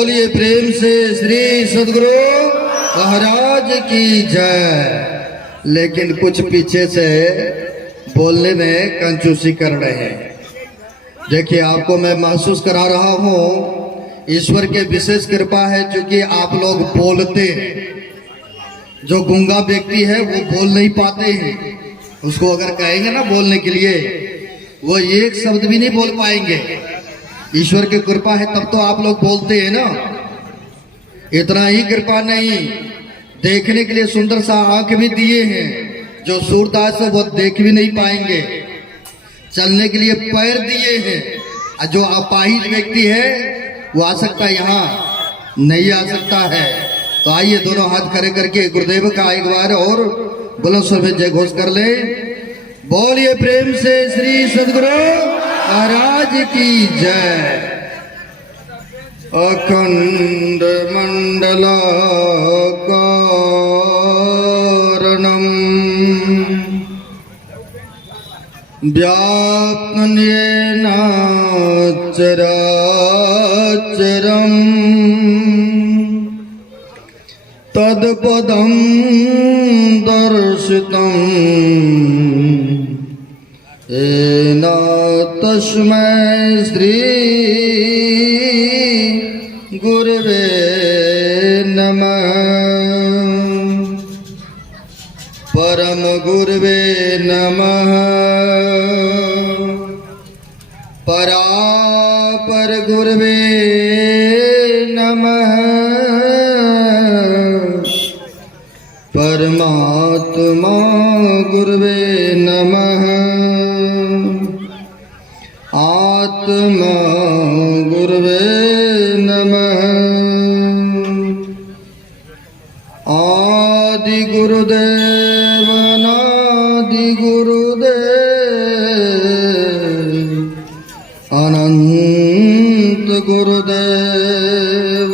बोलिए प्रेम से श्री सदगुरु महाराज की जय। लेकिन कुछ पीछे से बोलने में कंजूसी कर रहे हैं। देखिए, आपको मैं महसूस करा रहा हूँ, ईश्वर के विशेष कृपा है क्योंकि आप लोग बोलते हैं। जो गूंगा व्यक्ति है वो बोल नहीं पाते हैं, उसको अगर कहेंगे ना बोलने के लिए, वो एक शब्द भी नहीं बोल पाएंगे। ईश्वर की कृपा है तब तो आप लोग बोलते हैं ना। इतना ही कृपा नहीं, देखने के लिए सुंदर सा आंख भी दिए हैं, जो सूरदास है वो देख भी नहीं पाएंगे। चलने के लिए पैर दिए हैं, जो अपाहिज व्यक्ति है वो आ सकता है, यहाँ नहीं आ सकता है। तो आइए दोनों हाथ खड़े करके गुरुदेव का एक बार और बुलंद स्वर में जय घोष कर ले। बोलिए प्रेम से श्री सदगुरु महाराज की जय। अखंड मंडलाकारणम व्याप्तं येन चराचरम् तत्पदं दर्शितं येन तस्मै श्री गुरुवे नमः। परम गुरुवे नमः। परापर गुरुवे नमः। परमात्मा गुरुवे नमः। आत्मा गुरुवे नमः। आदि गुरुदेव अनादि गुरुदेव अनंत गुरुदेव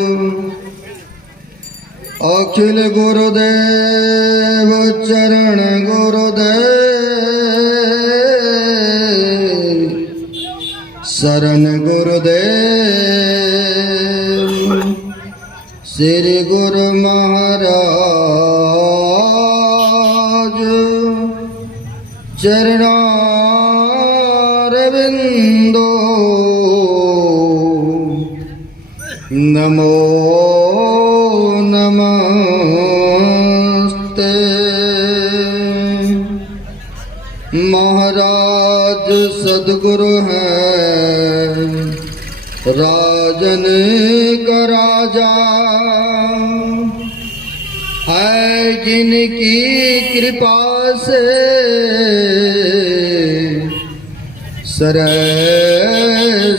अखिल गुरुदेव चरण गुरुदेव शरण गुरुदेव। श्री गुरु महाराज चरणारविंदो नमो नमस्ते। महाराज सद्गुरु हैं, राजन का राजा है, जिनकी कृपा से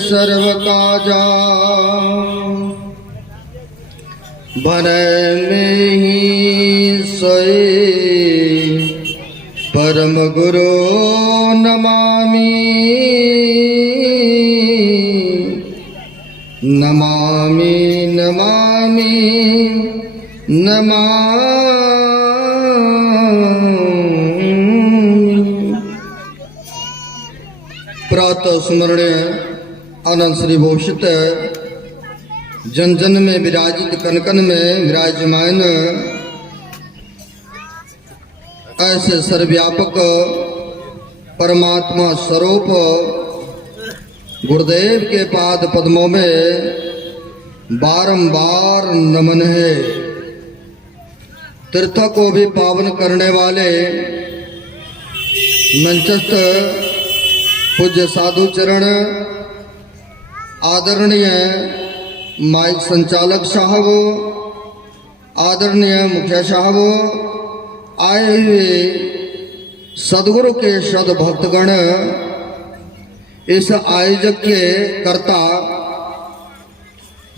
सर्व काजा। भनय में ही सोए परम गुरु नमामि। नमामि नमामि नमामि। प्रातः स्मरणीय आनंद श्री भूषित जन जन में विराजित कन कन में विराजमान ऐसे सर्वव्यापक परमात्मा स्वरूप गुरुदेव के पाद पद्मों में बारंबार नमन है। तीर्थ को भी पावन करने वाले मंचस्थ पूज्य साधु चरण, आदरणीय माइक संचालक साहब, आदरणीय मुखिया साहब, आए हुए सदगुरु के सद भक्तगण, इस आयोजक के कर्ता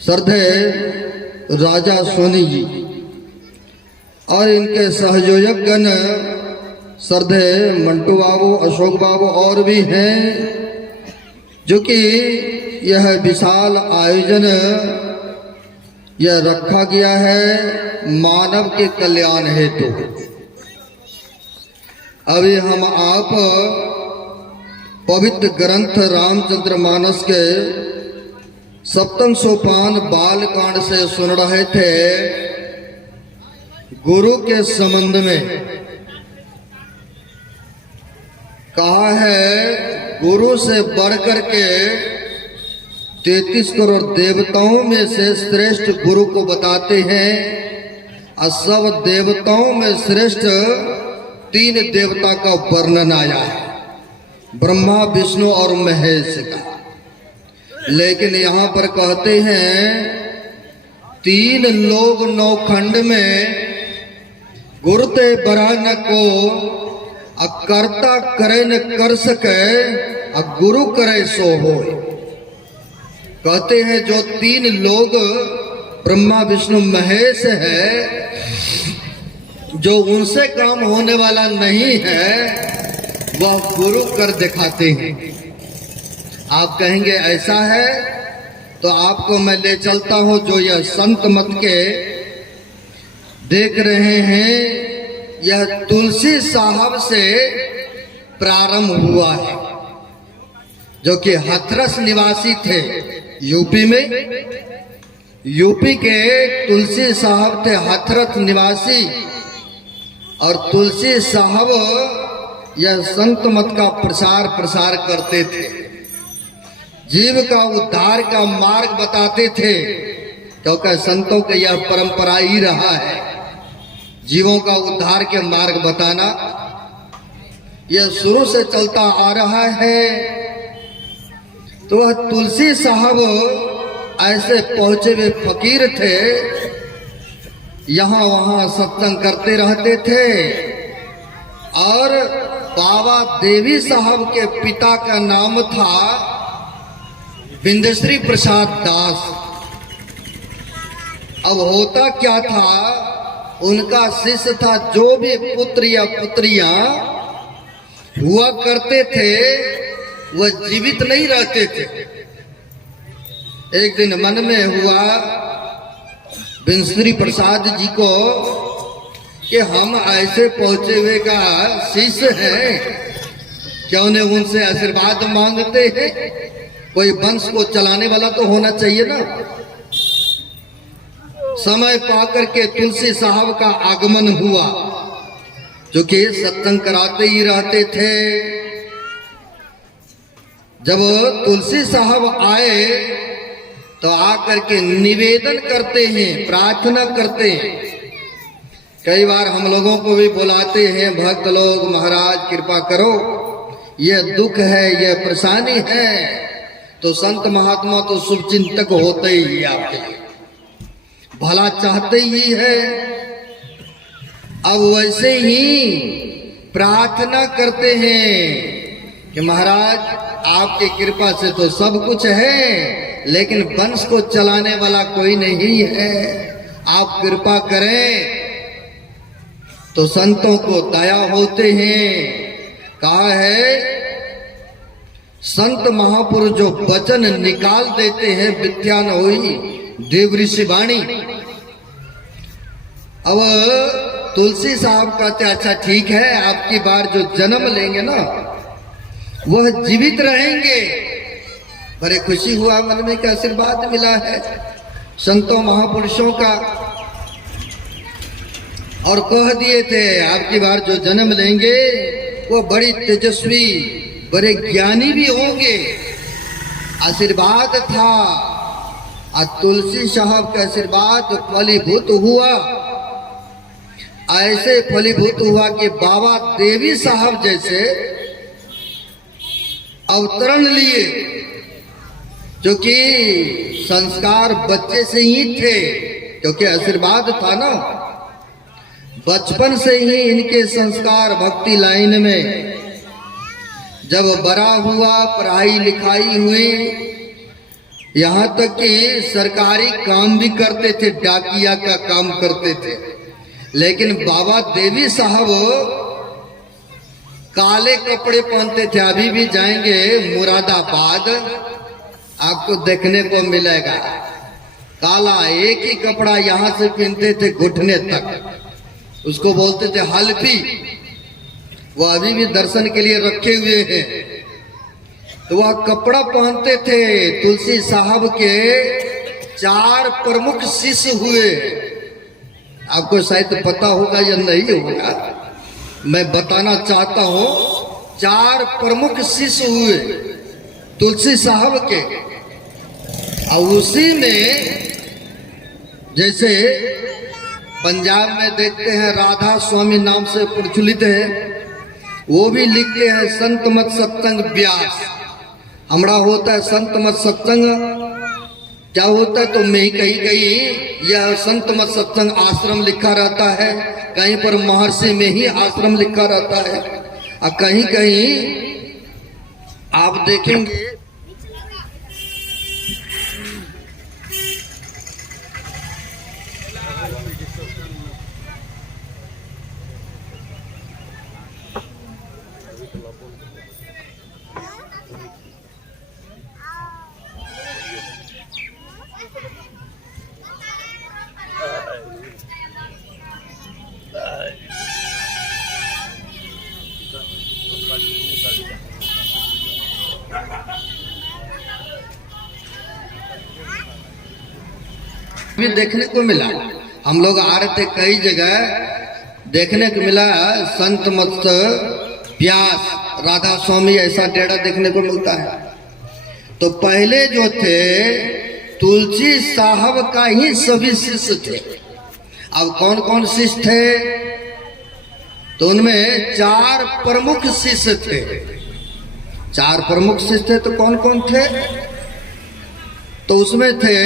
श्रद्धेय राजा सोनी जी और इनके सहयोजक गण श्रद्धेय मंटू बाबू, अशोक बाबू और भी हैं, जो कि यह विशाल आयोजन यह रखा गया है मानव के कल्याण हेतु। अभी हम आप पवित्र ग्रंथ रामचंद्र मानस के सप्तम सोपान बाल कांड से सुन रहे थे गुरु के संबंध में। कहा है गुरु से बढ़कर के 33 करोड़ देवताओं में से श्रेष्ठ गुरु को बताते हैं। और सब देवताओं में श्रेष्ठ 3 देवता का वर्णन आया है, ब्रह्मा विष्णु और महेश का। लेकिन यहाँ पर कहते हैं 3 लोग 9 खंड में गुरुते बरा न को अकर्ता करे न कर सके अ गुरु करे सो हो। कहते हैं जो 3 लोग ब्रह्मा विष्णु महेश है, जो उनसे काम होने वाला नहीं है वह गुरु कर दिखाते हैं। आप कहेंगे ऐसा है, तो आपको मैं ले चलता हूं जो यह संत मत के देख रहे हैं, यह तुलसी साहब से प्रारंभ हुआ है, जो कि हाथरस निवासी थे यूपी में। यूपी के तुलसी साहब थे हाथरस निवासी, और तुलसी साहब यह संत मत का प्रसार करते थे, जीव का उद्धार का मार्ग बताते थे, क्योंकि संतों का यह परंपरा ही रहा है जीवों का उद्धार के मार्ग बताना। यह शुरू से चलता आ रहा है। तो वह तुलसी साहब ऐसे पहुंचे हुए फकीर थे, यहाँ वहाँ सत्संग करते रहते थे। और बाबा देवी साहब के पिता का नाम था बिंदश्री प्रसाद दास। अब होता क्या था, उनका शिष्य था, जो भी पुत्र या पुत्रियां हुआ करते थे वह जीवित नहीं रहते थे। एक दिन मन में हुआ बिंदश्री प्रसाद जी को कि हम ऐसे पहुंचे हुए का शिष्य हैं, क्या उन्हें उनसे आशीर्वाद मांगते हैं? कोई वंश को चलाने वाला तो होना चाहिए ना। समय पाकर के तुलसी साहब का आगमन हुआ, जो कि सत्संग कराते ही रहते थे। जब तुलसी साहब आए तो आकर के निवेदन करते हैं, प्रार्थना करते हैं। कई बार हम लोगों को भी बुलाते हैं भक्त लोग, महाराज कृपा करो, यह दुख है, यह परेशानी है। तो संत महात्मा तो शुभ चिंतक होते ही आपके लिए, भला चाहते ही है। अब वैसे ही प्रार्थना करते हैं कि महाराज आपकी कृपा से तो सब कुछ है, लेकिन वंश को चलाने वाला कोई नहीं है, आप कृपा करें। तो संतों को दया होते हैं। कहा है संत महापुरुष जो वचन निकाल देते हैं विद्या न होई देव ऋषि वाणी। अब तुलसी साहब कहते अच्छा ठीक है, आपकी बार जो जन्म लेंगे ना वह जीवित रहेंगे। बड़े खुशी हुआ मन में, क्या आशीर्वाद मिला है संतों महापुरुषों का। और कह दिए थे आपकी बार जो जन्म लेंगे वो बड़ी तेजस्वी, बड़े ज्ञानी भी होंगे। आशीर्वाद था, और तुलसी साहब का आशीर्वाद फलीभूत हुआ। ऐसे फलीभूत हुआ कि बाबा देवी साहब जैसे अवतरण लिए, जो कि संस्कार बच्चे से ही थे, क्योंकि आशीर्वाद था ना। बचपन से ही इनके संस्कार भक्ति लाइन में। जब बड़ा हुआ, पढ़ाई लिखाई हुई, यहाँ तक कि सरकारी काम भी करते थे, डाकिया का काम करते थे। लेकिन बाबा देवी साहब काले कपड़े पहनते थे। अभी भी जाएंगे मुरादाबाद आपको देखने को मिलेगा, काला एक ही कपड़ा यहाँ से पहनते थे घुटने तक, उसको बोलते थे हल्फी। वो अभी भी दर्शन के लिए रखे हुए हैं। तो वह कपड़ा पहनते थे। तुलसी साहब के 4 प्रमुख शिष्य हुए। आपको शायद पता होगा या नहीं होगा, मैं बताना चाहता हूं। 4 प्रमुख शिष्य हुए तुलसी साहब के। और उसी में जैसे पंजाब में देखते हैं राधा स्वामी नाम से प्रचलित है, वो भी लिखते हैं संत मत सत्संग व्यास। हमारा होता है संत मत सत्संग। क्या होता है तो में कहीं यह संत मत सत्संग आश्रम लिखा रहता है, कहीं पर महर्षि में ही आश्रम लिखा रहता है, और कहीं कहीं आप देखेंगे भी देखने को मिला। हम लोग आ रहे थे, कई जगह देखने को मिला संत मत व्यास राधा स्वामी ऐसा डेरा देखने को मिलता है। तो पहले जो थे तुलसी साहब का ही सभी शिष्य थे। अब कौन कौन शिष्य थे? तो उनमें 4 प्रमुख शिष्य थे। 4 प्रमुख शिष्य थे तो कौन कौन थे? तो उसमें थे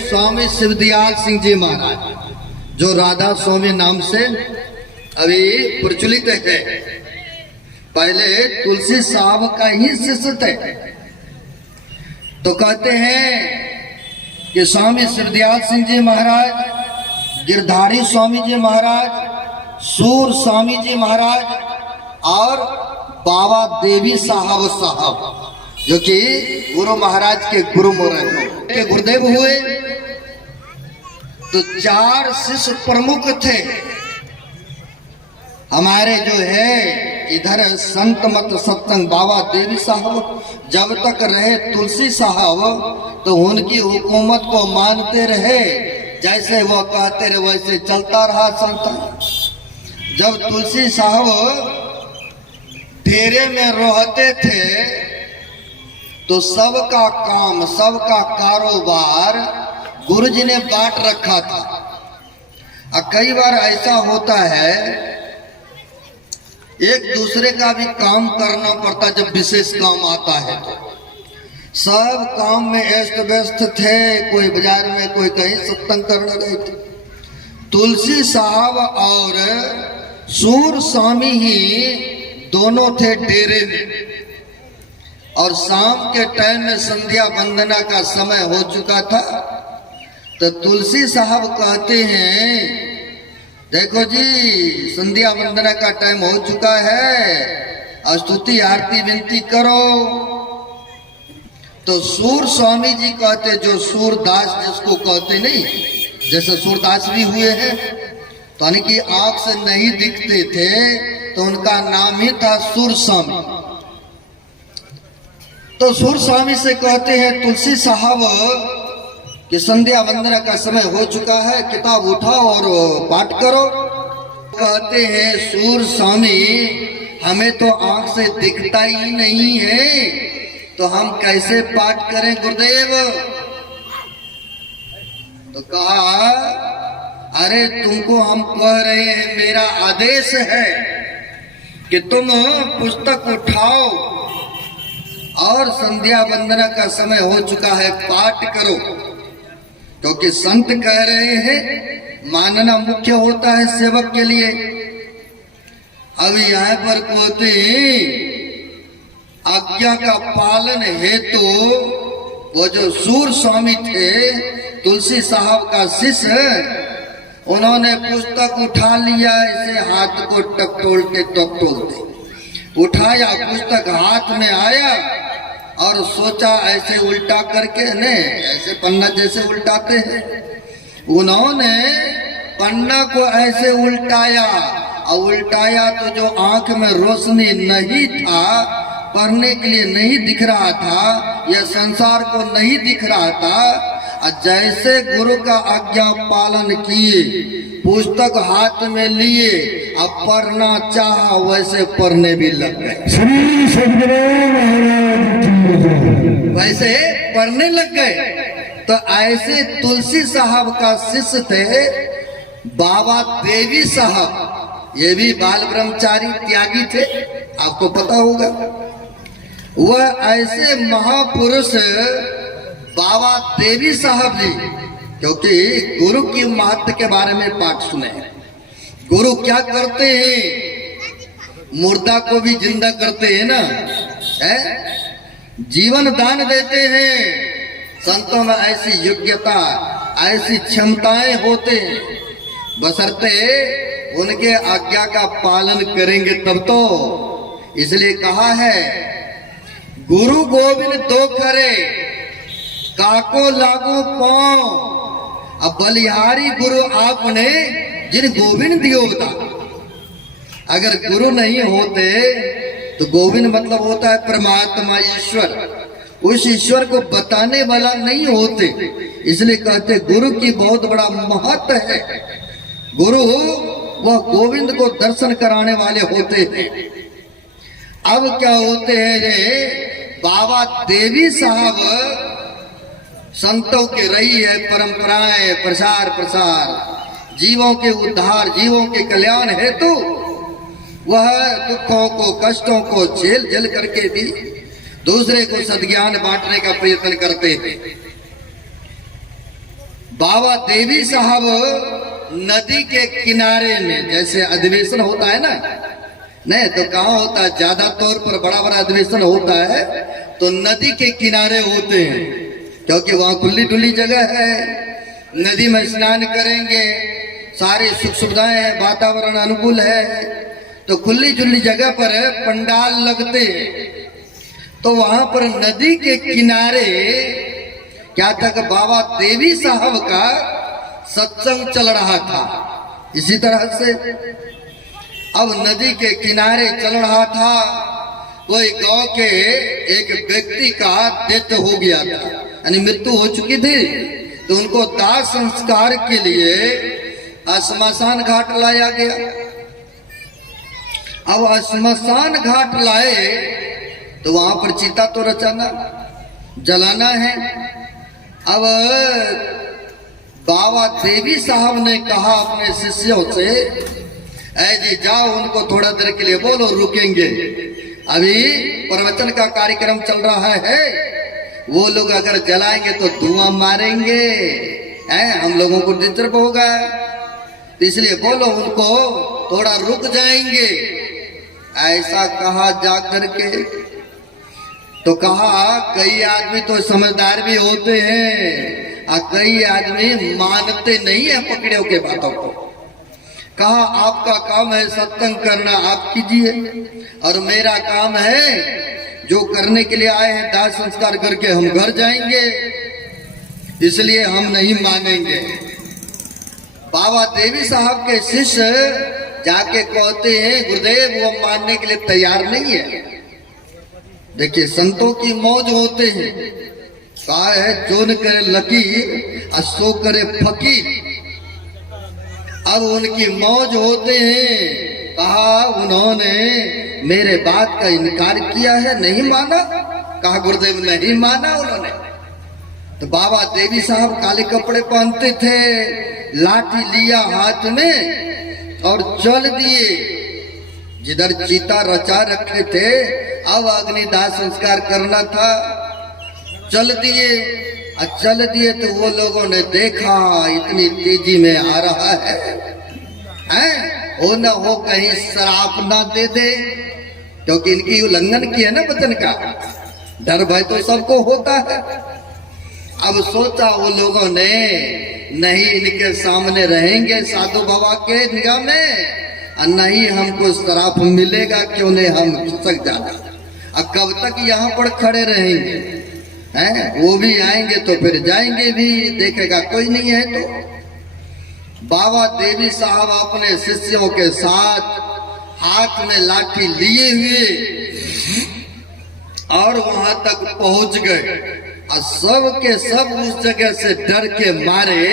स्वामी शिवदयाल सिंह जी महाराज, जो राधा स्वामी नाम से अभी प्रचलित है। पहले तुलसी साहब का ही शिष्य थे। तो कहते हैं कि स्वामी शिवदयाल सिंह जी महाराज, गिरधारी स्वामी जी महाराज, सूर स्वामी जी महाराज और बाबा देवी साहब जो कि गुरु महाराज के गुरु के गुरुदेव हुए। तो 4 शिष्य प्रमुख थे। हमारे जो है इधर संत मत सत्संग बाबा देवी साहब जब तक रहे तुलसी साहब, तो उनकी हुकूमत को मानते रहे, जैसे वो कहते रहे वैसे चलता रहा संस्थान। जब तुलसी साहब डेरे में रहते थे तो सबका काम सबका कारोबार गुरुजी ने बांट रखा था। और कई बार ऐसा होता है एक दूसरे का भी काम करना पड़ता, जब विशेष काम आता है तो। सब काम में व्यस्त व्यस्त थे, कोई बाजार में, कोई कहीं सत्संग करने गए थे। तुलसी साहब और सूर स्वामी ही दोनों थे डेरे में। और शाम के टाइम में संध्या वंदना का समय हो चुका था। तो तुलसी साहब कहते हैं, देखो जी संध्या वंदना का टाइम हो चुका है, स्तुति आरती विनती करो। तो सूर स्वामी जी कहते, जो सूरदास जिसको कहते नहीं, जैसे सूरदास भी हुए हैं, तो यानी कि आंख से नहीं दिखते थे, तो उनका नाम ही था सूर स्वामी। तो सूर स्वामी से कहते हैं तुलसी साहब कि संध्या वंदना का समय हो चुका है, किताब उठाओ और पाठ करो। कहते हैं सूर स्वामी, हमें तो आंख से दिखता ही नहीं है, तो हम कैसे पाठ करें गुरुदेव? तो कहा, अरे तुमको हम कह रहे हैं, मेरा आदेश है कि तुम पुस्तक उठाओ और संध्या वंदना का समय हो चुका है, पाठ करो। क्योंकि संत कह रहे हैं, मानना मुख्य होता है सेवक के लिए। अब यहाँ पर कहते आज्ञा का पालन हेतु वो जो सूर स्वामी थे, तुलसी साहब का शिष्य, उन्होंने पुस्तक उठा लिया, ऐसे हाथ को टकटोलते उठाया, पुस्तक हाथ में आया और सोचा ऐसे उल्टा करके, ने ऐसे पन्ना जैसे उल्टाते हैं, उन्होंने पन्ना को ऐसे उल्टाया। और उल्टाया तो जो आंख में रोशनी नहीं था पढ़ने के लिए नहीं दिख रहा था, यह संसार को नहीं दिख रहा था। जैसे गुरु का आज्ञा पालन किए, पुस्तक हाथ में लिए, अब पढ़ना चाहा वैसे पढ़ने भी लग गए। श्री सद्गुरु महाराज की जय। वैसे पढ़ने लग गए। तो ऐसे तुलसी साहब का शिष्य थे बाबा देवी साहब। ये भी बाल ब्रह्मचारी त्यागी थे, आपको पता होगा। वह ऐसे महापुरुष बाबा देवी साहब जी, क्योंकि गुरु की महत्व के बारे में पाठ सुने। गुरु क्या करते हैं? मुर्दा को भी जिंदा करते हैं ना, है? जीवन दान देते हैं। संतों में ऐसी योग्यता, ऐसी क्षमताएं होते, बशर्ते उनके आज्ञा का पालन करेंगे तब तो। इसलिए कहा है, गुरु गोविंद दो करे, काको लागो पांव। अब बलिहारी गुरु आपने जिन गोविंद दियो बता। अगर गुरु नहीं होते तो गोविंद मतलब होता है परमात्मा ईश्वर। उस ईश्वर को बताने वाला नहीं होते, इसलिए कहते गुरु की बहुत बड़ा महत्व है। गुरु वह गोविंद को दर्शन कराने वाले होते हैं। अब क्या होते हैं रे, बाबा देवी साहब संतों के रही है परंपराएं, प्रसार प्रसार, जीवों के उद्धार, जीवों के कल्याण हेतु वह दुखों को, कष्टों को झेल झेल करके भी दूसरे को सद्ज्ञान बांटने का प्रयत्न करते थे। बाबा देवी साहब नदी के किनारे में, जैसे अधिवेशन होता है ना, नहीं तो कहाँ होता है, ज्यादा तौर पर बड़ा बड़ा अधिवेशन होता है तो नदी के किनारे होते हैं, क्योंकि वहां खुली डुली जगह है। नदी में स्नान करेंगे, सारी सुख सुविधाएं हैं, वातावरण अनुकूल है, तो खुली जुली जगह पर पंडाल लगते हैं। तो वहां पर नदी के किनारे क्या था कि बाबा देवी साहब का सत्संग चल रहा था। इसी तरह से अब नदी के किनारे चल रहा था, कोई गांव के एक व्यक्ति का डेथ हो गया था, यानी मृत्यु हो चुकी थी। तो उनको दाह संस्कार के लिए श्मशान घाट लाया गया। अब श्मशान घाट लाए तो वहां पर चिता तो रचाना, जलाना है। अब बाबा देवी साहब ने कहा अपने शिष्यों से, ऐ जी जाओ उनको थोड़ा देर के लिए बोलो, रुकेंगे, अभी प्रवचन का कार्यक्रम चल रहा है। वो लोग अगर जलाएंगे तो धुआं मारेंगे, हम लोगों को डिस्टर्ब होगा, इसलिए बोलो उनको थोड़ा रुक जाएंगे। ऐसा कहा जा करके। तो कहा कई आदमी तो समझदार भी होते हैं और कई आदमी मानते नहीं है पकड़ियों के बातों को। कहा आपका काम है सत्संग करना, आप कीजिए, और मेरा काम है जो करने के लिए आए हैं दाह संस्कार करके हम घर जाएंगे, इसलिए हम नहीं मानेंगे। बाबा देवी साहब के शिष्य जाके कहते हैं गुरुदेव वो मानने के लिए तैयार नहीं है। देखिए संतों की मौज होते हैं, कहा है जो न करे लकी और सो करे फकीर। अब उनकी मौज होते हैं, कहा उन्होंने मेरे बात का इनकार किया है, नहीं माना। कहा गुरुदेव नहीं माना उन्होंने। तो बाबा देवी साहब काले कपड़े पहनते थे, लाठी लिया हाथ में और चल दिए जिधर चिता रचा रखे थे। अब अग्निदाह संस्कार करना था, चल दिए। चल दिए तो वो लोगों ने देखा इतनी तेजी में आ रहा है, हो न हो कहीं शराब ना दे दे, क्योंकि इनकी उल्लंघन की है ना वचन का, डर भय तो सबको होता है। अब सोचा वो लोगों ने नहीं इनके सामने रहेंगे साधु बाबा के निगाह में, और नहीं हमको शराब मिलेगा, क्यों नहीं हम खिसक जाना। अब कब तक यहाँ पर खड़े रहेंगे, हैं? वो भी आएंगे तो फिर जाएंगे भी, देखेगा कोई नहीं है। तो बाबा देवी साहब अपने शिष्यों के साथ हाथ में लाठी लिए हुए और वहां तक पहुंच गए और सब के सब उस जगह से डर के मारे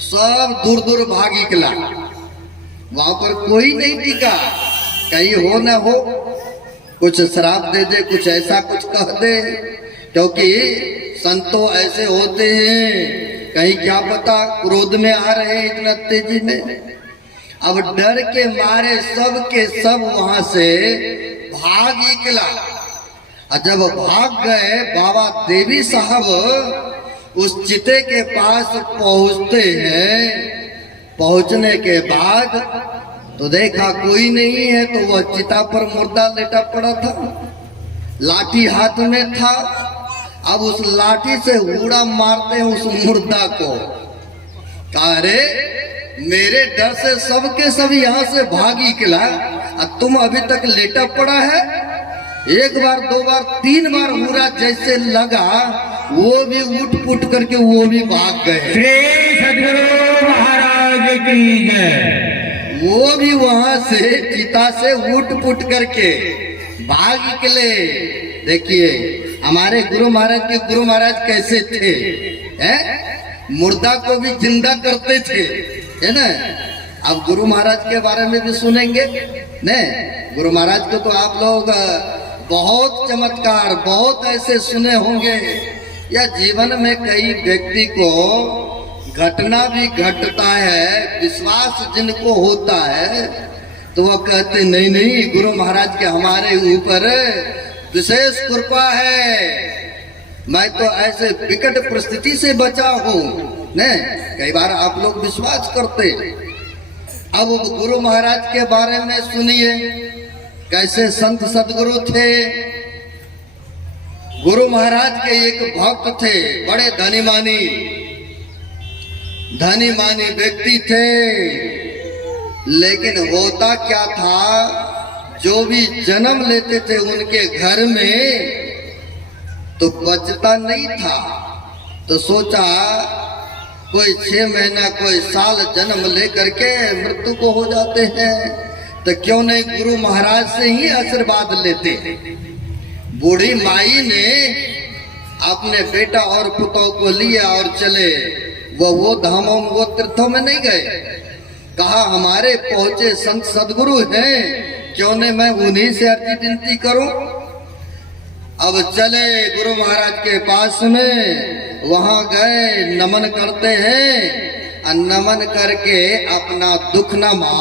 सब दूर दूर भाग निकला। वहां पर कोई नहीं टिका, कहीं हो ना हो कुछ शराब दे दे, कुछ ऐसा कुछ कह दे, क्योंकि संतो ऐसे होते हैं, कहीं क्या पता क्रोध में आ रहे हैं इतना तेजी में। अब डर के मारे सब के सब वहां से भाग निकला। और जब भाग गए बाबा देवी साहब उस चिते के पास पहुंचते हैं। पहुंचने के बाद तो देखा कोई नहीं है, तो वह चिता पर मुर्दा लेटा पड़ा था, लाठी हाथ में था। अब उस लाठी से हुड़ा मारते हैं उस मुर्दा को। कहा रे मेरे डर से सबके सब यहाँ से भाग निकला और तुम अभी तक लेटा पड़ा है। एक बार दो बार तीन बार हुड़ा जैसे लगा, वो भी उठ पुट करके वो भी भाग गए। श्री सद्गुरु महाराज की जय। वो भी वहां से चिता से उठ पुट करके भाग निकले। देखिए हमारे गुरु महाराज कैसे थे, हैं? मुर्दा को भी जिंदा करते थे, है ना। अब गुरु महाराज के बारे में भी सुनेंगे ने। गुरु महाराज को तो आप लोग बहुत चमत्कार बहुत ऐसे सुने होंगे, या जीवन में कई व्यक्ति को घटना भी घटता है, विश्वास जिनको होता है तो वो कहते नहीं नहीं गुरु महाराज के हमारे ऊपर विशेष कृपा है, मैं तो ऐसे विकट परिस्थिति से बचा हूं ने। कई बार आप लोग विश्वास करते। अब गुरु महाराज के बारे में सुनिए, कैसे संत सदगुरु थे। गुरु महाराज के एक भक्त थे, बड़े धनी मानी व्यक्ति थे। लेकिन होता क्या था, जो भी जन्म लेते थे उनके घर में तो बचता नहीं था। तो सोचा कोई 6 महीना कोई साल जन्म लेकर के मृत्यु को हो जाते हैं, तो क्यों नहीं गुरु महाराज से ही आशीर्वाद लेते। बूढ़ी माई ने अपने बेटा और पुतों को लिया और चले। वो धामों वो तीर्थों में नहीं गए। कहा हमारे पहुंचे संत सदगुरु हैं, क्यों नहीं मैं उन्हीं से अर्जी विनती करूं। अब चले गुरु महाराज के पास में, वहां गए, नमन करते हैं और नमन करके अपना दुखनामा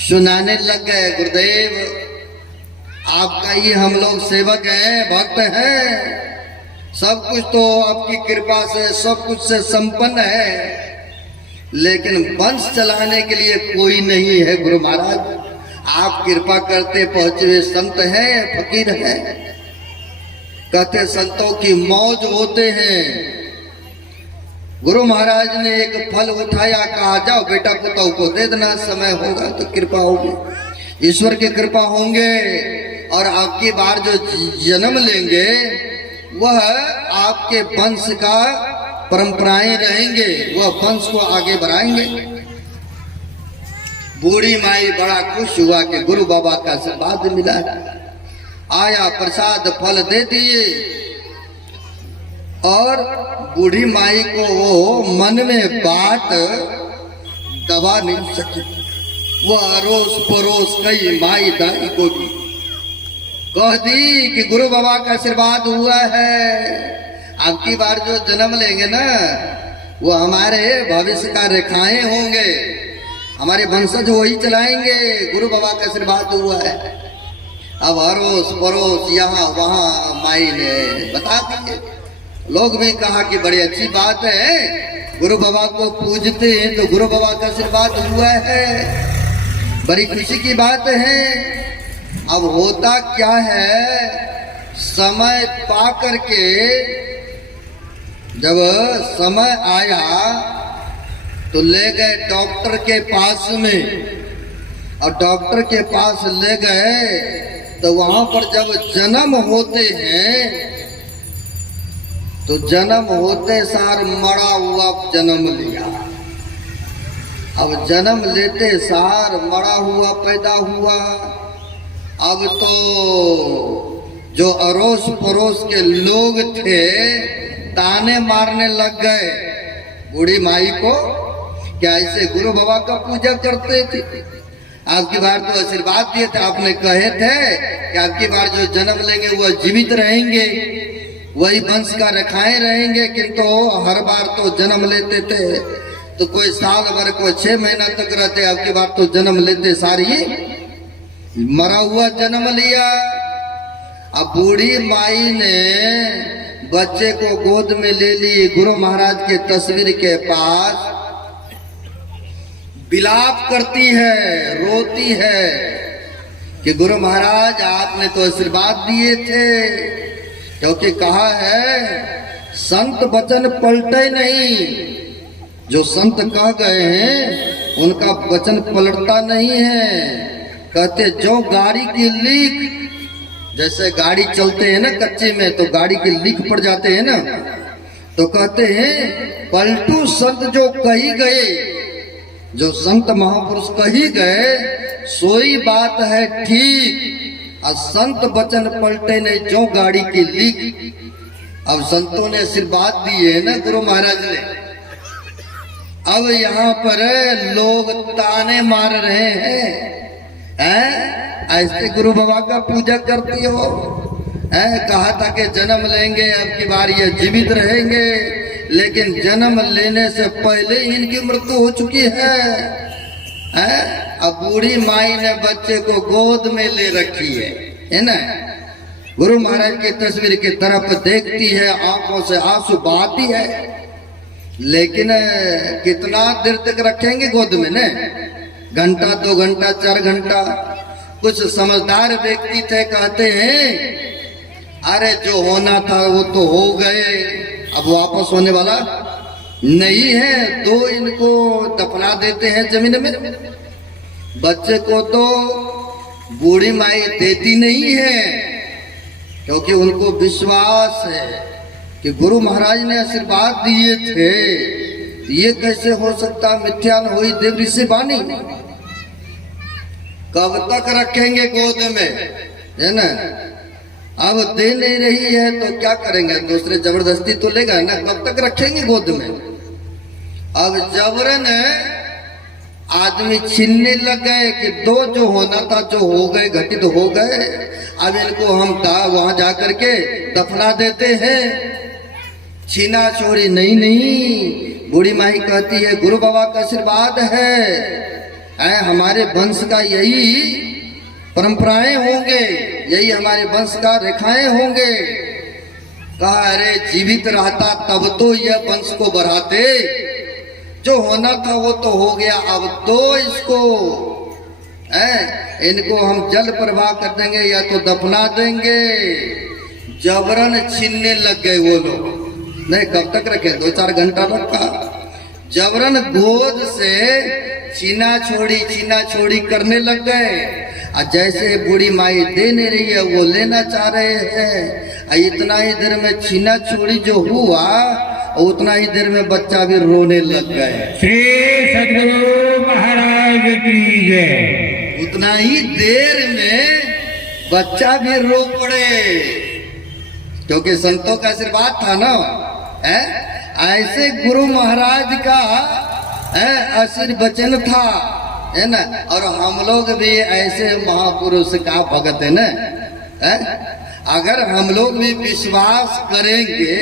सुनाने लग गए। गुरुदेव आपका ही हम लोग सेवक हैं, भक्त हैं, सब कुछ तो आपकी कृपा से सब कुछ से संपन्न है, लेकिन वंश चलाने के लिए कोई नहीं है। गुरु महाराज आप कृपा करते पहुंचे हुए संत हैं, फकीर हैं। कहते संतों की मौज होते हैं। गुरु महाराज ने एक फल उठाया, कहा जाओ बेटा पुतों को दे देना, समय होगा तो कृपा होगी, ईश्वर की कृपा होंगे और आपकी बार जो जन्म लेंगे वह आपके वंश का परंपराएं रहेंगे, वह वंश को आगे बढ़ाएंगे। बूढ़ी माई बड़ा खुश हुआ कि गुरु बाबा का आशीर्वाद मिला। आया प्रसाद फल दे दिए और बूढ़ी माई को वो मन में बात दबा नहीं सकी। वो अरोस परोस कई माई दाई को भी कह दी कि गुरु बाबा का आशीर्वाद हुआ है, अब की बार जो जन्म लेंगे ना वो हमारे भविष्य का रेखाएं होंगे, हमारे वंशज वही चलाएंगे, गुरु बाबा का आशीर्वाद हुआ है। अब अरोस परोस यहाँ वहाँ माई ने बता दिए। लोग भी कहा कि बड़ी अच्छी बात है, गुरु बाबा को पूजते हैं तो गुरु बाबा का आशीर्वाद हुआ है, बड़ी खुशी की बात है। अब होता क्या है, समय पा करके जब समय आया तो ले गए डॉक्टर के पास में, और डॉक्टर के पास ले गए तो वहां पर जब जन्म होते हैं तो जन्म होते सार मरा हुआ जन्म लिया। अब जन्म लेते सार मरा हुआ पैदा हुआ। अब तो जो अड़ोस पड़ोस के लोग थे ताने मारने लग गए बूढ़ी माई को, क्या ऐसे गुरु बाबा का पूजा करते थे? आपकी बार तो आशीर्वाद दिए थे, आपने कहे थे कि आपकी बार जो जन्म लेंगे वह जीवित रहेंगे, वही वंश का रखाए रहेंगे, किंतु हर बार तो जन्म लेते थे तो कोई साल भर कोई 6 महीना तक रहते, आपकी बार तो जन्म लेते सारी मरा हुआ जन्म लिया। अब बूढ़ी माई ने बच्चे को गोद में ले ली, गुरु महाराज के तस्वीर के पास विलाप करती है, रोती है कि गुरु महाराज आपने तो आशीर्वाद दिए थे, क्योंकि कहा है संत वचन पलटे नहीं, जो संत कह गए हैं उनका वचन पलटता नहीं है। कहते जो गाड़ी की लीक, जैसे गाड़ी चलते हैं ना कच्चे में तो गाड़ी की लीक पड़ जाते हैं ना, तो कहते हैं पलटू संत जो कही गए, जो संत महापुरुष कही गए सोई बात है ठीक, और संत वचन पलटे ने जो गाड़ी की लीक। अब संतों ने आशीर्वाद दिए है ना गुरु महाराज ने, अब यहाँ पर लोग ताने मार रहे हैं, ऐसे गुरु बाबा का पूजा करती हो? कहा था कि जन्म लेंगे, अब की बार ये जीवित रहेंगे, लेकिन जन्म लेने से पहले इनकी मृत्यु हो चुकी है। अब बूढ़ी माई ने बच्चे को गोद में ले रखी है ना, गुरु महाराज की तस्वीर की तरफ देखती है, आंखों से आंसू बहाती है, लेकिन कितना देर तक रखेंगे गोद में ने? घंटा 2 घंटा 4 घंटा। कुछ समझदार व्यक्ति थे, कहते हैं अरे जो होना था वो तो हो गए, अब वापस होने वाला नहीं है, तो इनको दफना देते हैं जमीन में। बच्चे को तो बूढ़ी माई देती नहीं है, क्योंकि उनको विश्वास है कि गुरु महाराज ने आशीर्वाद दिए थे, ये कैसे हो सकता? मिथ्या न होई देव ऋषि वाणी। कब तक रखेंगे गोद में, है ना? अब दे नहीं रही है तो क्या करेंगे? दूसरे जबरदस्ती तो लेगा ना, कब तक रखेंगे गोद में? अब जबरन आदमी छीनने लग गए कि 2 जो होना था जो हो गए, घटित हो गए, अब इनको हम वहां जाकर के दफना देते हैं। छीना छोड़ी नहीं, बूढ़ी माई कहती है गुरु बाबा का आशीर्वाद है, हमारे वंश का यही परंपराएं होंगे, यही हमारे वंश का रेखाएं होंगे। कहा अरे जीवित रहता तब तो यह वंश को बढ़ाते, जो होना था वो तो हो गया, अब तो इसको इनको हम जल प्रवाह कर देंगे या तो दफना देंगे। जबरन छीनने लग गए वो लोग। नहीं, कब तक रखे? 2-4 घंटा रखा। जबरन गोद से छीना छोड़ी करने लग गए। और जैसे बूढ़ी माई दे नहीं रही है वो लेना चाह रहे हैं। इतना ही देर में छीना छोड़ी जो हुआ, उतना ही देर में बच्चा भी रोने लग गए। श्री सद्गुरु महाराज की जय। उतना ही देर में बच्चा भी रो पड़े, क्योंकि संतों का आशीर्वाद था ना। ऐसे गुरु महाराज का आशीर्वचन था, है ना। और हम लोग भी ऐसे महापुरुष का भगत है ना। अगर हम लोग भी विश्वास करेंगे,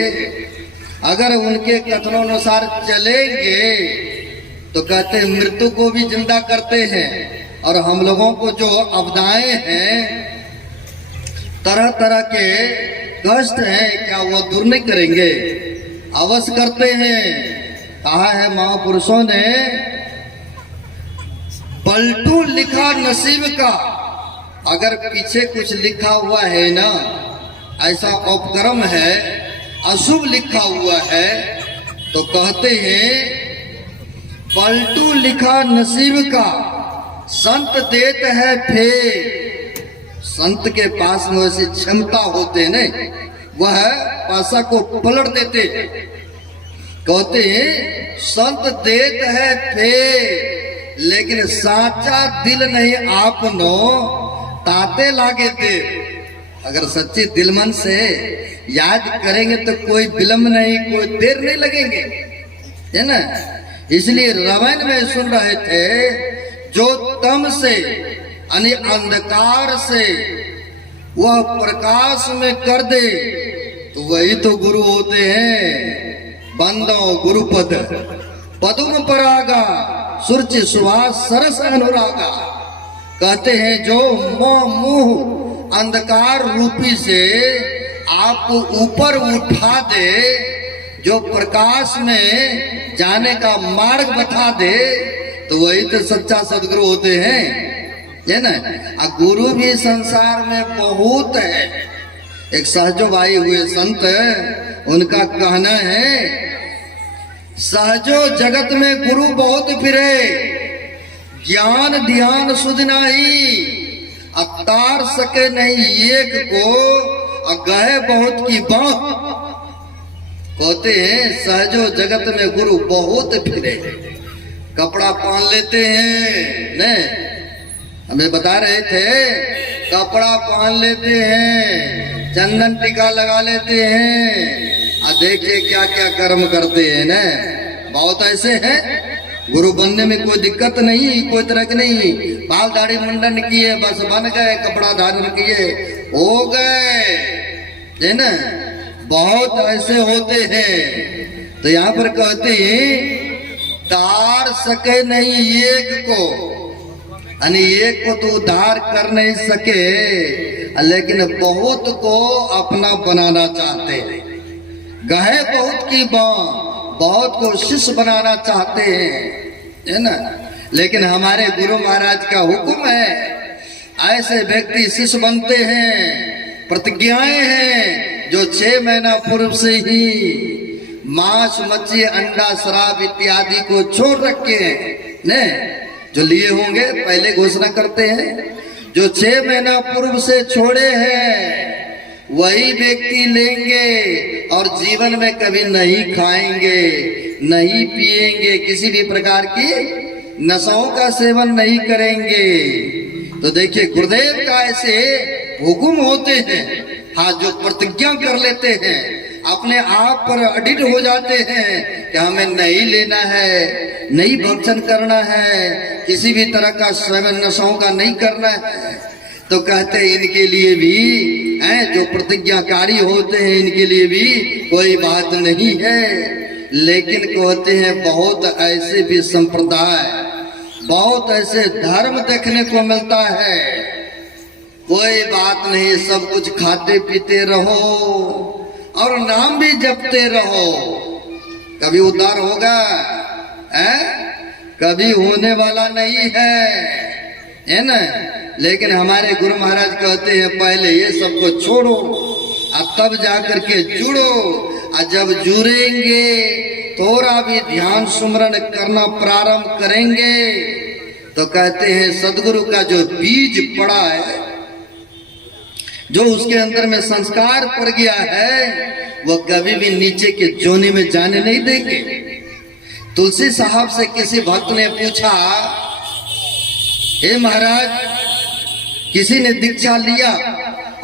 अगर उनके कथनों चलेंगे, तो कहते हैं मृत्यु को भी जिंदा करते हैं। और हम लोगों को जो आपदाएं हैं, तरह तरह के कष्ट हैं, क्या वो दूर नहीं करेंगे? अवश्य करते हैं। कहा है महापुरुषों ने, पलटू लिखा नसीब का। अगर पीछे कुछ लिखा हुआ है ना, ऐसा उपक्रम है, अशुभ लिखा हुआ है, तो कहते हैं पलटू लिखा नसीब का, संत देत है फेर। संत के पास में वैसे क्षमता होते ने, वह पासा को पलट देते। कहते हैं संत देत है फेर, लेकिन साचा दिल नहीं आपनो ताते लागे थे। अगर सच्ची दिल मन से याद करेंगे तो कोई विलंब नहीं, कोई देर नहीं लगेंगे, है ना। इसलिए रामायण में सुन रहे थे, जो तम से यानी अंधकार से वह प्रकाश में कर दे तो वही तो गुरु होते हैं। बंदो गुरुपद पदुम परागा सुरचि सुहास सरस अनुरागा। कहते हैं जो मुंह अंधकार रूपी से आपको ऊपर उठा दे, जो प्रकाश में जाने का मार्ग बता दे, तो वही तो सच्चा सदगुरु होते हैं, है ना। गुरु भी संसार में बहुत है। एक सहजो भाई हुए संत, उनका कहना है, सहजो जगत में गुरु बहुत फिरे, ज्ञान ध्यान सुध नाही, अतार सके नहीं एक को, गए बहुत की बात। कहते हैं सहजो जगत में गुरु बहुत फिरे, कपड़ा पहन लेते हैं ने, हमें बता रहे थे, कपड़ा पहन लेते हैं, चंदन टीका लगा लेते हैं, देखिए क्या क्या कर्म करते हैं ना। बहुत ऐसे हैं, गुरु बनने में कोई दिक्कत नहीं, कोई तरह की नहीं, बाल दाढ़ी मुंडन किए बस बन गए, कपड़ा धारण किए हो गए, है ना। बहुत ऐसे होते हैं। तो यहाँ पर कहते हैं तार सके नहीं एक को, यानी एक को तो उद्धार कर नहीं सके, लेकिन बहुत को अपना बनाना चाहते हैं। गहे बहुत की बहुत को शिष्य बनाना चाहते हैं, है ना। लेकिन हमारे गुरु महाराज का हुक्म है, ऐसे व्यक्ति शिष्य बनते हैं। प्रतिज्ञाएं हैं जो 6 महीना पूर्व से ही मांस मच्छी अंडा शराब इत्यादि को छोड़ रखे हैं ने, जो लिए होंगे पहले घोषणा करते हैं। जो 6 महीना पूर्व से छोड़े हैं वही व्यक्ति लेंगे और जीवन में कभी नहीं खाएंगे, नहीं पिएंगे, किसी भी प्रकार की नशाओं का सेवन नहीं करेंगे। तो देखिए गुरुदेव का ऐसे हुक्म होते हैं। हाँ, जो प्रतिज्ञा कर लेते हैं, अपने आप पर अडिट हो जाते हैं कि हमें नहीं लेना है, नहीं भक्षण करना है, किसी भी तरह का सेवन नशाओं का नहीं करना है, तो कहते हैं इनके लिए भी हैं, जो प्रतिज्ञाकारी होते हैं इनके लिए भी कोई बात नहीं है। लेकिन कहते हैं बहुत ऐसे भी संप्रदाय, बहुत ऐसे धर्म देखने को मिलता है, कोई बात नहीं, सब कुछ खाते पीते रहो और नाम भी जपते रहो, कभी उद्धार होगा है? कभी होने वाला नहीं है ना। लेकिन हमारे गुरु महाराज कहते हैं पहले ये सबको छोड़ो और तब जाकर के जुड़ो, और जब जुड़ेंगे थोड़ा भी ध्यान सुमरण करना प्रारंभ करेंगे तो कहते हैं सदगुरु का जो बीज पड़ा है, जो उसके अंदर में संस्कार पड़ गया है, वो कभी भी नीचे के जोनी में जाने नहीं देंगे। तुलसी साहब से किसी भक्त ने पूछा, हे महाराज, किसी ने दीक्षा लिया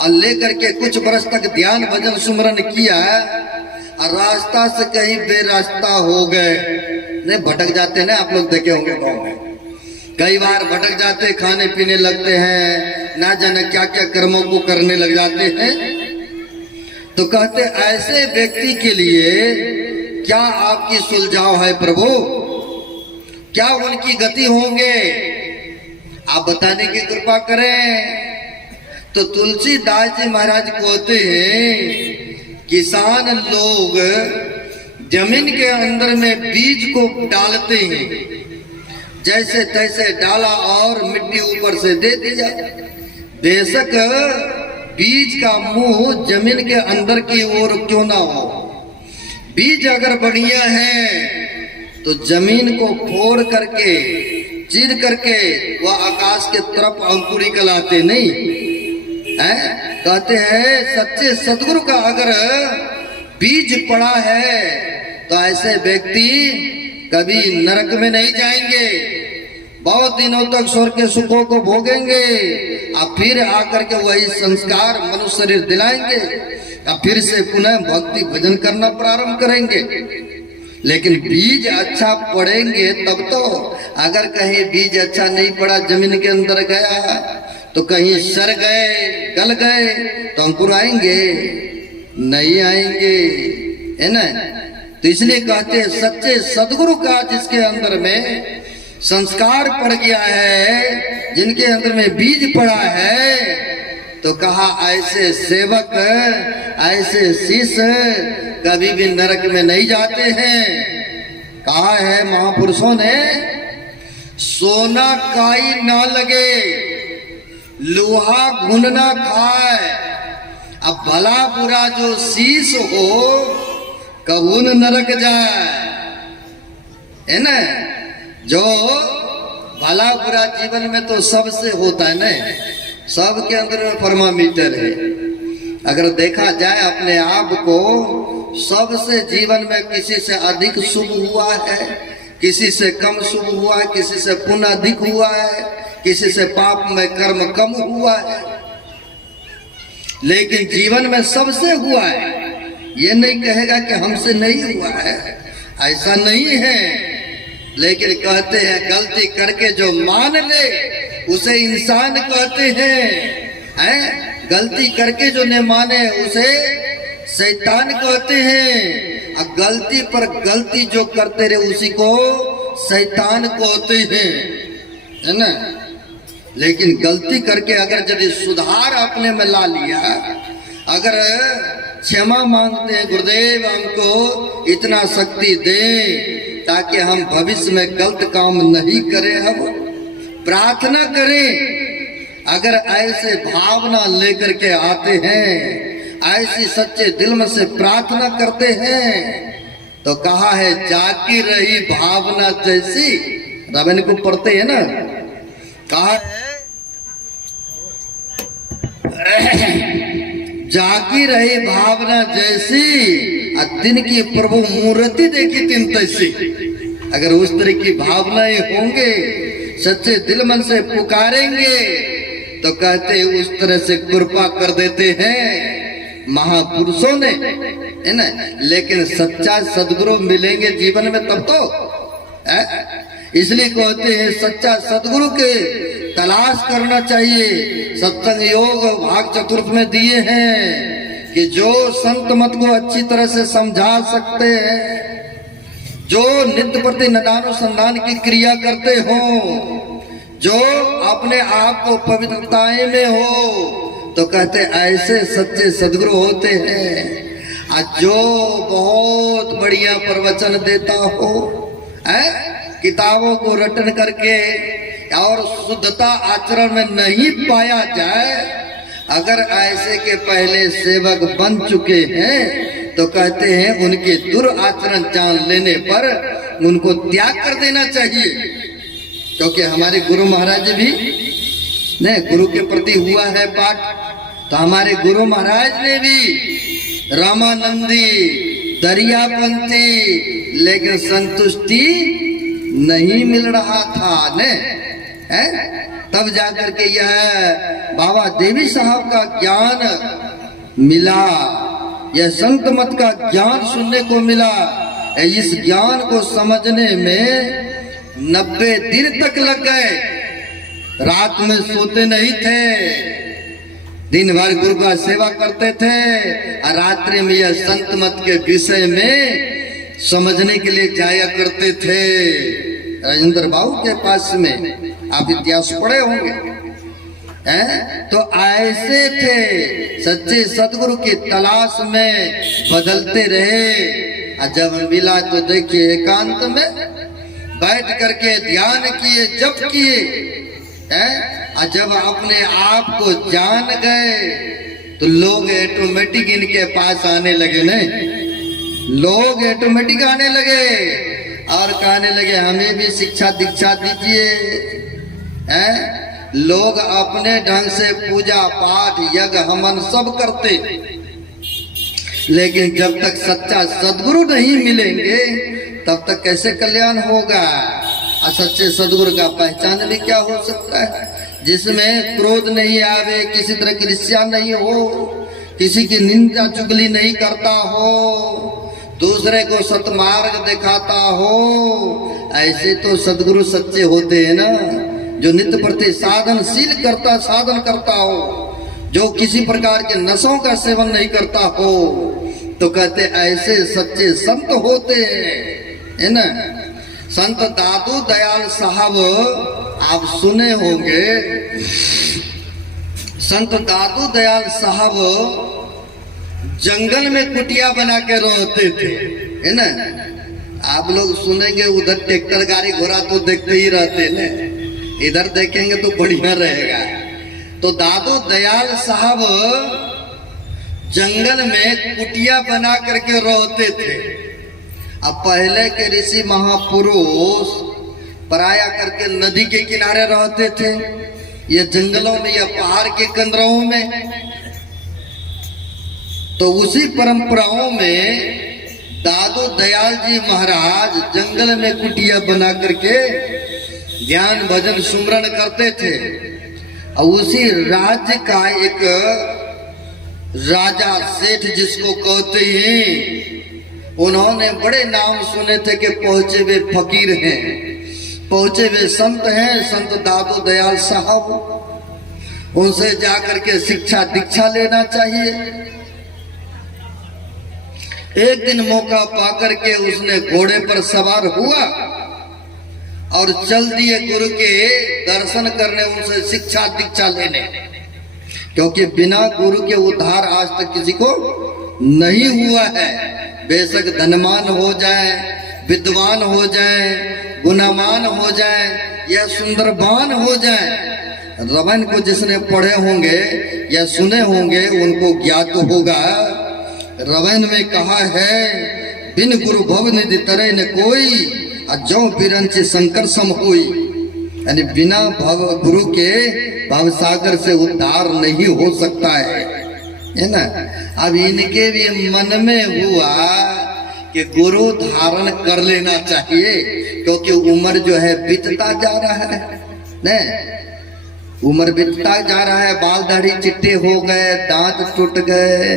और लेकर के कुछ वर्ष तक ध्यान भजन सुमरन किया और रास्ता से कहीं बेरास्ता हो गए, नहीं भटक जाते हैं ना, आप लोग देखे होंगे गाँव में, कई बार भटक जाते, खाने पीने लगते हैं, ना जाने क्या क्या कर्मों को करने लग जाते हैं। तो कहते ऐसे व्यक्ति के लिए क्या आपकी सुलझाव है प्रभु, क्या उनकी गति होंगे, आप बताने की कृपा करें। तो तुलसीदास जी महाराज कहते हैं किसान लोग जमीन के अंदर में बीज को डालते हैं, जैसे तैसे डाला और मिट्टी ऊपर से दे दिया। बेशक बीज का मुंह जमीन के अंदर की ओर क्यों ना हो, बीज अगर बढ़िया है तो जमीन को फोड़ करके चीर करके वह आकाश के तरफ अंकुरित लाते नहीं है। कहते हैं सच्चे सदगुरु का अगर बीज पड़ा है तो ऐसे व्यक्ति कभी नरक में नहीं जाएंगे, बहुत दिनों तक स्वर्ग के सुखों को भोगेंगे, अब फिर आकर के वही संस्कार मनुष्य शरीर दिलाएंगे, अब फिर से पुनः भक्ति भजन करना प्रारंभ करेंगे। लेकिन बीज अच्छा पड़ेंगे तब तो। अगर कहीं बीज अच्छा नहीं पड़ा, जमीन के अंदर गया तो कहीं सड़ गए, गल गए, तो अंकुर आएंगे? नहीं आएंगे, है ना। तो इसलिए कहते हैं सच्चे सदगुरु का जिसके अंदर में संस्कार पड़ गया है, जिनके अंदर में बीज पड़ा है, तो कहा ऐसे सेवक, ऐसे शिष्य कभी भी नरक में नहीं जाते हैं। कहा है महापुरुषों ने, सोना काई ना लगे, लोहा घुन ना खाए, अब भला बुरा जो शीश हो कबू न नरक जाए, है ना। जो भला बुरा जीवन में तो सबसे होता है ना, सबके अंदर में थर्मामीटर है। अगर देखा जाए अपने आप को, सबसे जीवन में किसी से अधिक शुभ हुआ है, किसी से कम शुभ हुआ है, किसी से पुण्य अधिक हुआ है, किसी से पाप में कर्म कम हुआ है, लेकिन जीवन में सबसे हुआ है। ये नहीं कहेगा कि हमसे नहीं हुआ है, ऐसा नहीं है। लेकिन कहते हैं गलती करके जो मान ले उसे इंसान कहते हैं, गलती करके जो न माने उसे शैतान कहते हैं, और गलती पर गलती जो करते रहे उसी को शैतान कहते हैं, है ना। लेकिन गलती करके अगर यदि सुधार अपने में ला लिया, अगर क्षमा मांगते हैं, गुरुदेव हमको इतना शक्ति दे ताकि हम भविष्य में गलत काम नहीं करें, हम प्रार्थना करें। अगर ऐसे भावना लेकर के आते हैं, ऐसी सच्चे दिल में से प्रार्थना करते हैं, तो कहा है जागी रही भावना जैसी, रामायण को पढ़ते हैं ना, कहा जागी रही भावना जैसी, दिन की प्रभु मूर्ति देखी तीन तैसी। अगर उस तरह की भावनाएं होंगे, सच्चे दिल मन से पुकारेंगे, तो कहते उस तरह से कृपा कर देते हैं महापुरुषों ने, है ना। लेकिन सच्चा सदगुरु मिलेंगे जीवन में तब तो, इसलिए कहते हैं सच्चा सदगुरु के तलाश करना चाहिए। सत्संग योग भाग चतुर्थ में दिए हैं कि जो संत मत को अच्छी तरह से समझा सकते हैं, जो नित्य प्रति निदानुसंधान की क्रिया करते हो, जो अपने आप को पवित्रताएं में हो, तो कहते ऐसे सच्चे सदगुरु होते हैं। आज जो बहुत बढ़िया प्रवचन देता हो, किताबों को रटन करके और शुद्धता आचरण में नहीं पाया जाए, अगर ऐसे के पहले सेवक बन चुके हैं, तो कहते हैं उनके दुराचरण जान लेने पर उनको त्याग कर देना चाहिए। क्योंकि हमारे गुरु महाराज भी ने गुरु के प्रति हुआ है पाठ, तो हमारे गुरु महाराज ने भी रामानंदी दरियापंथी, लेकिन संतुष्टि नहीं मिल रहा था ने, तब जाकर के यह बाबा देवी साहब का ज्ञान मिला, यह संत मत का ज्ञान सुनने को मिला। इस ज्ञान को समझने में 90 दिन तक लग गए, रात में सोते नहीं थे, दिन भर गुरु का सेवा करते थे, और रात्रि में यह संत मत के विषय में समझने के लिए जाया करते थे। राजेंद्र बाबू के पास में आप इतिहास पढ़े होंगे, तो ऐसे थे सच्चे सदगुरु की तलाश में बदलते रहे। और जब मिला तो देखिए एकांत में बैठ करके ध्यान किए, जप किए, और जब अपने आप को जान गए तो लोग ऑटोमेटिक इनके पास आने लगे, नहीं लोग ऑटोमेटिक आने लगे और कहने लगे हमें भी शिक्षा दीक्षा दीजिए। लोग अपने ढंग से पूजा पाठ यज्ञ हवन सब करते, लेकिन जब तक सच्चा सदगुरु नहीं मिलेंगे तब तक कैसे कल्याण होगा। और सच्चे सदगुरु का पहचान भी क्या हो सकता है? जिसमें क्रोध नहीं आवे, किसी तरह की ईर्ष्या नहीं हो, किसी की निंदा चुगली नहीं करता हो, दूसरे को सतमार्ग दिखाता हो, ऐसे तो सदगुरु सच्चे होते हैं ना। जो नित्य प्रति साधन करता हो, जो किसी प्रकार के नशों का सेवन नहीं करता हो, तो कहते ऐसे सच्चे संत होते हैं, है ना। संत दादू दयाल साहब आप सुने होंगे। संत दादू दयाल साहब जंगल में कुटिया बना के रहते थे, है ना। आप लोग सुनेंगे उधर ट्रैक्टर गाड़ी घोड़ा तो देखते ही रहते ना, इधर देखेंगे तो बढ़िया रहेगा। तो दादू दयाल साहब जंगल में कुटिया बना करके रहते थे। अब पहले के ऋषि महापुरुष पराया करके नदी के किनारे रहते थे, ये जंगलों में या पहाड़ के कंदरों में। तो उसी परंपराओं में दादू दयाल जी महाराज जंगल में कुटिया बना करके ज्ञान भजन सुमरण करते थे। और उसी राज्य का एक राजा सेठ जिसको कहते हैं, उन्होंने बड़े नाम सुने थे कि पहुंचे हुए फकीर हैं, पहुंचे हुए संत हैं, संत दादू दयाल साहब। उनसे जाकर के शिक्षा दीक्षा लेना चाहिए। एक दिन मौका पाकर के उसने घोड़े पर सवार हुआ और चल दिए गुरु के दर्शन करने, उनसे शिक्षा दीक्षा लेने। क्योंकि बिना गुरु के उद्धार आज तक किसी को नहीं हुआ है। बेशक धनवान हो जाए, विद्वान हो जाए, गुणवान हो जाए या सुंदरवान हो जाए, रमन को जिसने पढ़े होंगे या सुने होंगे उनको ज्ञात होगा। रमन में कहा है, बिन गुरु भव निधि तरह न कोई, जो बिरंच शंकर सम हुई। यानी बिना भव गुरु के भव सागर से उद्धार नहीं हो सकता है ना। अब इनके भी मन में हुआ कि गुरु धारण कर लेना चाहिए, क्योंकि उम्र जो है बीतता जा रहा है न, उम्र बीतता जा रहा है। बाल दाढ़ी चिट्टे हो गए, दांत टूट गए,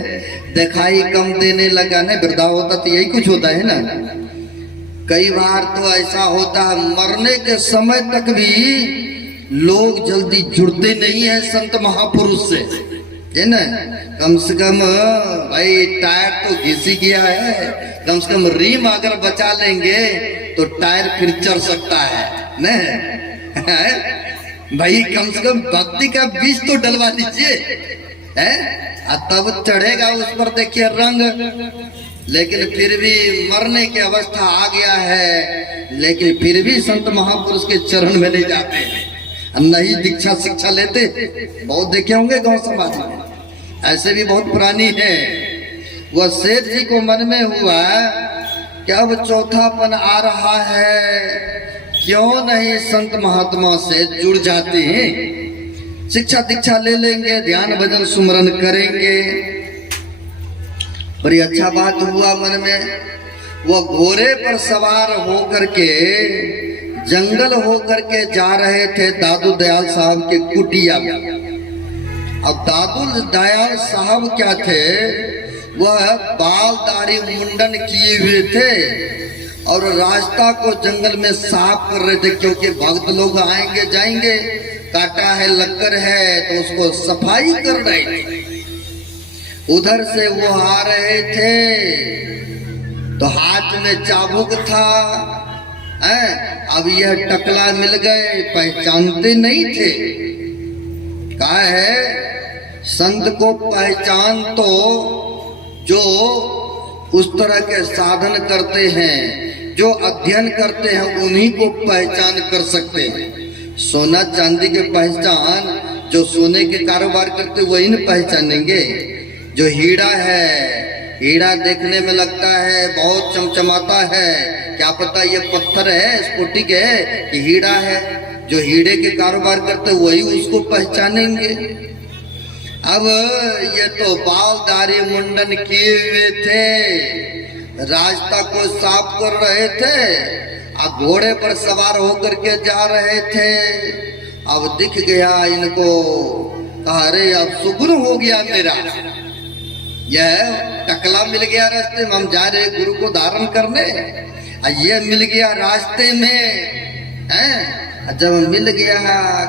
दिखाई कम देने लगा न। वृद्धा होता तो यही कुछ होता है ना। कई बार तो ऐसा होता है मरने के समय तक भी लोग जल्दी जुड़ते नहीं है संत महापुरुष से, है ना। कम से कम भाई टायर तो घिसी गया है, कम से कम रीम अगर बचा लेंगे तो टायर फिर चढ़ सकता है न। भाई कम से कम भक्ति का बीज तो डलवा लीजिए, है, तब चढ़ेगा उस पर देखिए रंग। लेकिन फिर भी मरने की अवस्था आ गया है, लेकिन फिर भी संत महापुरुष के चरण में नहीं जाते, नहीं दीक्षा शिक्षा लेते। बहुत देखे होंगे गांव समाज में, ऐसे भी बहुत पुरानी है। वह सेठ जी को मन में हुआ कि अब चौथापन आ रहा है, क्यों नहीं संत महात्मा से जुड़ जाते हैं, शिक्षा दीक्षा ले लेंगे, ध्यान भजन सुमरन करेंगे। बड़ी अच्छा बात हुआ मन में। वह घोड़े पर सवार होकर के जंगल होकर के जा रहे थे दादू दयाल साहब के कुटिया में। अब दादू दयाल साहब क्या थे, वह बाल दाढ़ी मुंडन किए हुए थे और रास्ता को जंगल में साफ कर रहे थे, क्योंकि भक्त लोग आएंगे जाएंगे, काटा है लक्कर है तो उसको सफाई कर रहे थे। उधर से वो आ रहे थे तो हाथ में चाबुक था, अब यह टकला मिल गए, पहचानते नहीं थे। कहा है संत को पहचान तो जो उस तरह के साधन करते हैं, जो अध्ययन करते हैं, उन्हीं को पहचान कर सकते हैं। सोना चांदी के पहचान जो सोने के कारोबार करते वही न पहचानेंगे। जो हीरा है, हीरा देखने में लगता है बहुत चमचमाता है, क्या पता ये पत्थर है, स्फटिक है कि हीरा है। जो हीरे के कारोबार करते वही उसको पहचानेंगे। अब ये तो बाल दाढ़ी मुंडन किए हुए थे, रास्ता को साफ कर रहे थे अब घोड़े पर सवार होकर के जा रहे थे। अब दिख गया इनको, कहा अरे अब सुगुन हो गया मेरा, यह टकला मिल गया रास्ते में, हम जा रहे गुरु को धारण करने, ये मिल गया रास्ते में है। जब मिल गया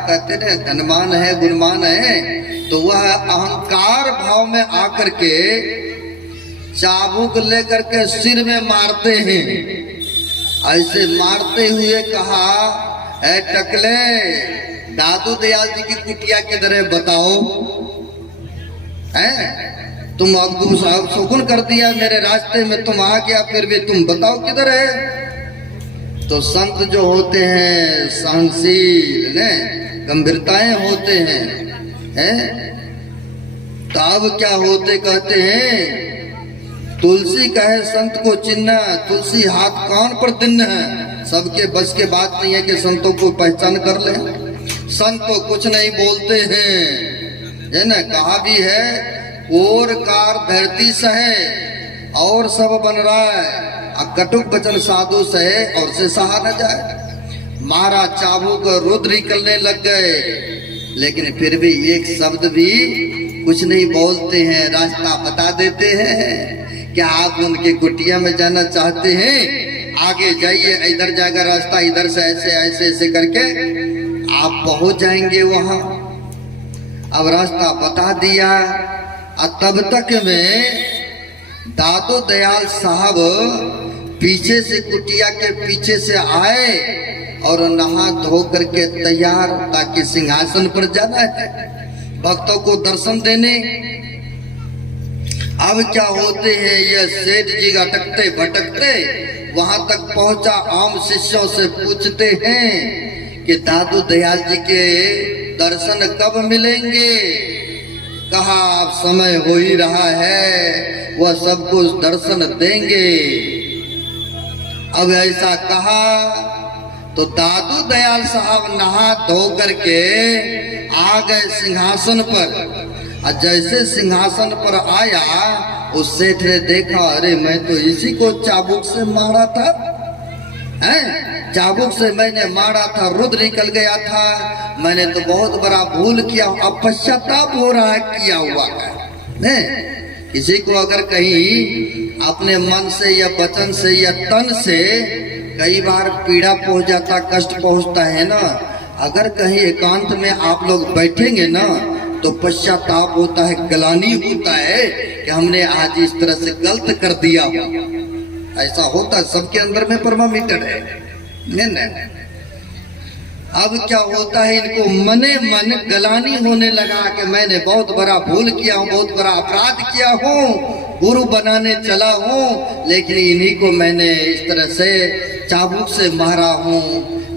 कहते ना धनवान है गुणवान है, तो वह अहंकार भाव में आकर के चाबुक लेकर के सिर में मारते हैं। ऐसे मारते हुए कहा ऐ टकले, दादू दयाल जी की कुटिया किधर है बताओ, हैं तुम अब्दू साहब सुकून कर दिया मेरे रास्ते में, तुम आ गया फिर भी तुम बताओ किधर है। तो संत जो होते हैं सहनशील ने गंभीरताएं होते हैं तो अब क्या होते कहते हैं तुलसी कहे संत को चिन्ह, तुलसी हाथ कान पर दिन है। सबके बस के बात नहीं है कि संतों को पहचान कर ले। संत तो कुछ नहीं बोलते हैं, है ना, कहा भी है और कार धरती सहे और सब बन रहा है, कटुक बचन साधु सहे और से सहा न जाए। मारा चाबुक रुद्र निकलने लग गए, लेकिन फिर भी एक शब्द भी कुछ नहीं बोलते हैं, रास्ता बता देते हैं। क्या आप उनके कुटिया में जाना चाहते हैं? आगे जाइए, इधर जाएगा रास्ता, इधर से ऐसे ऐसे ऐसे करके आप पहुंच जाएंगे वहां। अब रास्ता बता दिया। तब तक में दादू दयाल साहब पीछे से कुटिया के पीछे से आए और नहा धो करके तैयार, ताकि सिंहासन पर जाना है भक्तों को दर्शन देने। अब क्या होते हैं, यह सेठ जी अटकते भटकते वहां तक पहुंचा। आम शिष्यों से पूछते हैं कि दादू दयाल जी के दर्शन कब मिलेंगे। कहा अब समय हो ही रहा है, वह सबको दर्शन देंगे। अब ऐसा कहा तो दादू दयाल साहब नहा धो करके आ गए सिंहासन पर। और जैसे सिंहासन पर आया, उस सेठ ने देखा अरे मैं तो इसी को चाबुक से मारा था, हैं? चाबुक से मैंने मारा था, रुद्र निकल गया था, मैंने तो बहुत बड़ा भूल किया। अब पश्चाताप हो रहा है किया हुआ है। किसी को अगर कहीं अपने मन से या वचन से या तन से कई बार पीड़ा पहुंच जाता, कष्ट पहुंचता है ना, अगर कहीं एकांत में आप लोग बैठेंगे ना तो पश्चाताप होता है, ग्लानि होता है कि हमने आज इस तरह से गलत कर दिया। ऐसा होता है, सबके अंदर में परमामीटर है। नहीं। अब क्या होता है, इनको मने मन ग्लानि होने लगा कि मैंने बहुत बड़ा भूल किया हूँ, बहुत बड़ा अपराध किया हूँ, गुरु बनाने चला हूँ, लेकिन इन्हीं को मैंने इस तरह से चाबुक से मारा हूँ।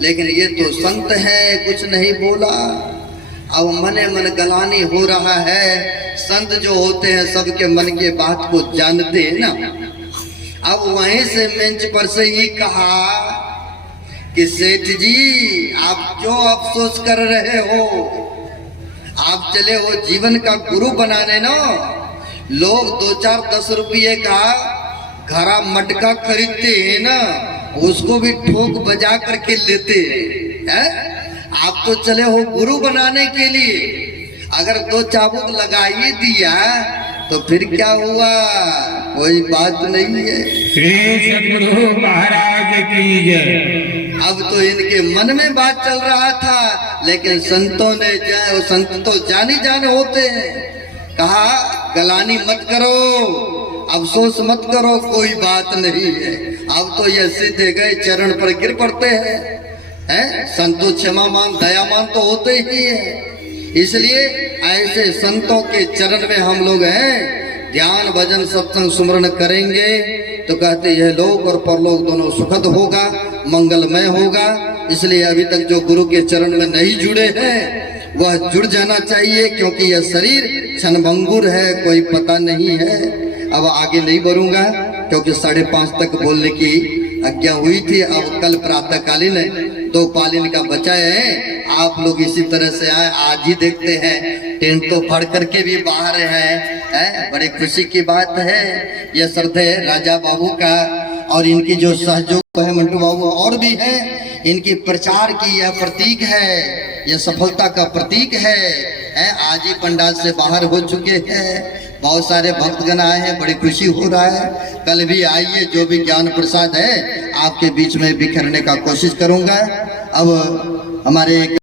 लेकिन ये तो संत है, कुछ नहीं बोला। अब मने मन ग्लानि हो रहा है। संत जो होते हैं सबके मन के बात को जानते हैं ना। अब वहीं से मंच पर से ही कहा कि सेठ जी आप क्यों अफसोस कर रहे हो, आप चले हो जीवन का गुरु बनाने ना। लोग 2-4-10 रुपये का घड़ा मटका खरीदते हैं ना, उसको भी ठोक बजा करके लेते हैं। आप तो चले हो गुरु बनाने के लिए, अगर 2 चाबुक लगा ही दिया तो फिर क्या हुआ, कोई बात नहीं है। श्री सद्गुरु महाराज की जय। अब तो इनके मन में बात चल रहा था, लेकिन संतों ने संत तो जानी जाने होते हैं, कहा ग्लानि मत करो, अफसोस मत करो, कोई बात नहीं है। अब तो ये सीधे गए चरण पर गिर पड़ते हैं। संतो क्षमामान दयामान तो होते ही है। इसलिए ऐसे संतों के चरण में हम लोग हैं, ध्यान भजन सत्संग सुमरण करेंगे तो कहते यह लोक और परलोक दोनों सुखद होगा, मंगलमय होगा। इसलिए अभी तक जो गुरु के चरण में नहीं जुड़े हैं वह जुड़ जाना चाहिए, क्योंकि यह शरीर क्षणभंगुर है, कोई पता नहीं है। अब आगे नहीं बढ़ूंगा क्योंकि 5:30 तक बोलने की आज्ञा हुई थी। अब कल प्रातः कालीन 2 पालीन का बचा है। आप लोग इसी तरह से आए, आज ही देखते हैं टेंट तो फड़ करके भी बाहर है, बड़ी खुशी की बात है। यह श्रद्धेय राजा बाबू का और इनकी जो सहयोग है मंटू बाबू और भी है, इनकी प्रचार की यह प्रतीक है, यह सफलता का प्रतीक है। आज ही पंडाल से बाहर हो चुके हैं, बहुत सारे भक्तगण आए हैं, बड़ी खुशी हो रहा है। कल भी आइए, जो भी ज्ञान प्रसाद है आपके बीच में बिखरने का कोशिश करूंगा। अब हमारे